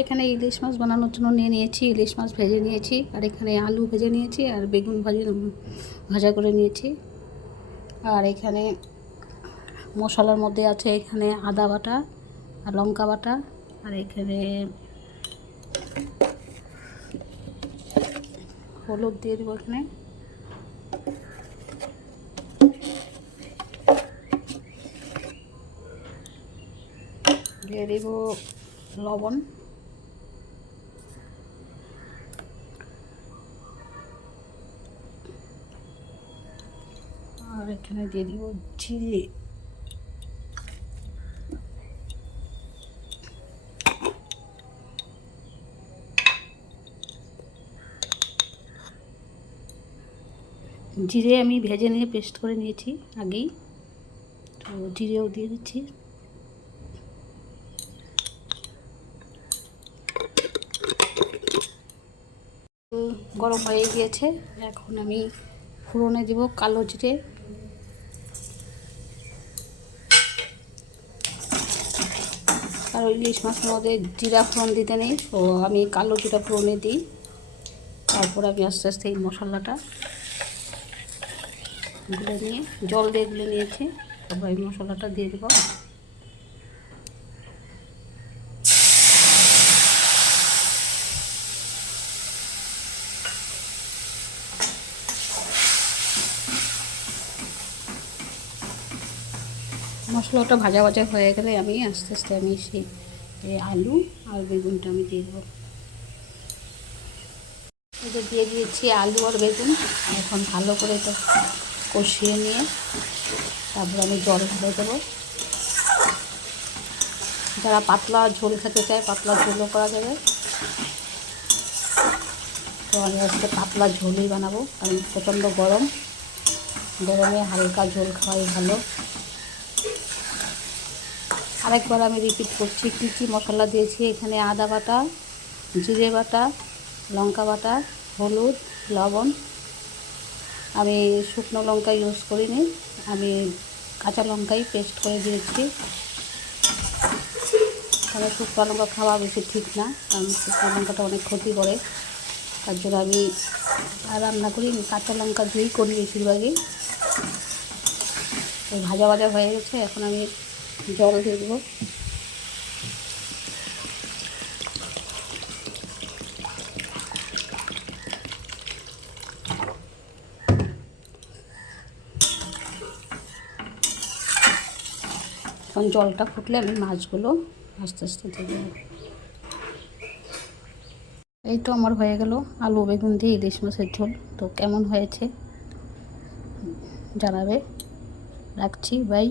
এখানে ইলিশ মাছ বানানোর জন্য নিয়ে নিয়েছি, ইলিশ মাছ ভেজে নিয়েছি, আর এখানে আলু ভেজে নিয়েছি, আর বেগুন ভাজা করে নিয়েছি। আর এখানে মশলার মধ্যে আছে এখানে আদা বাটা আর লঙ্কা বাটা, আর এখানে হলুদ দিয়ে দেবো, এখানে দিয়ে দেব লবণ, আর এখানে দিয়ে দিব জিরে, জিরে আমি ভেজে নিয়ে পেস্ট করে নিয়েছি আগেই, তো জিরেও দিয়ে দিচ্ছি। গরম হয়ে গিয়েছে, এখন আমি ফোড়নে দেব কালো জিরে, আর ইলিশ মাছের মধ্যে জিরা ফোড়ন দিতে নেই, তো আমি কালো জিরা ফোড়নে দিই। তারপর আমি আস্তে আস্তে এই মশলাটা গুলে নিয়ে জল দিয়ে গুলে নিয়েছি, তারপর এই মশলাটা দিয়ে দেবো। মশলাটা ভাজা ভাজা হয়ে গেলে আমি আস্তে আস্তে সেই আলু আর বেগুনটা আমি দিয়ে দেবো। এটা দিয়ে দিয়েছি আলু আর বেগুন, এখন ভালো করে এটা কষিয়ে নিয়ে তারপর আমি জল ঢেলে দেবো। যারা পাতলা ঝোল খেতে চায় পাতলা ঝোলও করা যাবে, তো আমি আজকে পাতলা ঝোলই বানাবো, কারণ প্রচণ্ড গরমে হালকা ঝোল খাওয়াই ভালো। আরেকবার আমি রিপিট করছি কী কী মশলা দিয়েছি। এখানে আদা বাটা, জিরে বাটা, লঙ্কা বাটা, হলুদ, লবণ। আমি শুকনো লঙ্কা ইউজ করিনি, আমি কাঁচা লঙ্কাই পেস্ট করে দিয়েছি, কারণ শুকনো লঙ্কা খাওয়া বেশি ঠিক না, কারণ শুকনো লঙ্কাটা অনেক ক্ষতি করে। তার জন্য আমি রান্না করি কাঁচা লঙ্কা দিয়েই করি বেশিরভাগই। তো ভাজা ভাজা হয়ে গেছে, এখন আমি জল দিয়ে দেবো। এখন জলটা ফুটলে আমি মাছগুলো আস্তে আস্তে দিয়ে দেবো। এই তো আমার হয়ে গেল আলু বেগুন দিয়ে ইলিশ মাছের ঝোল। তো কেমন হয়েছে জানাবে। রাখছি, বাই।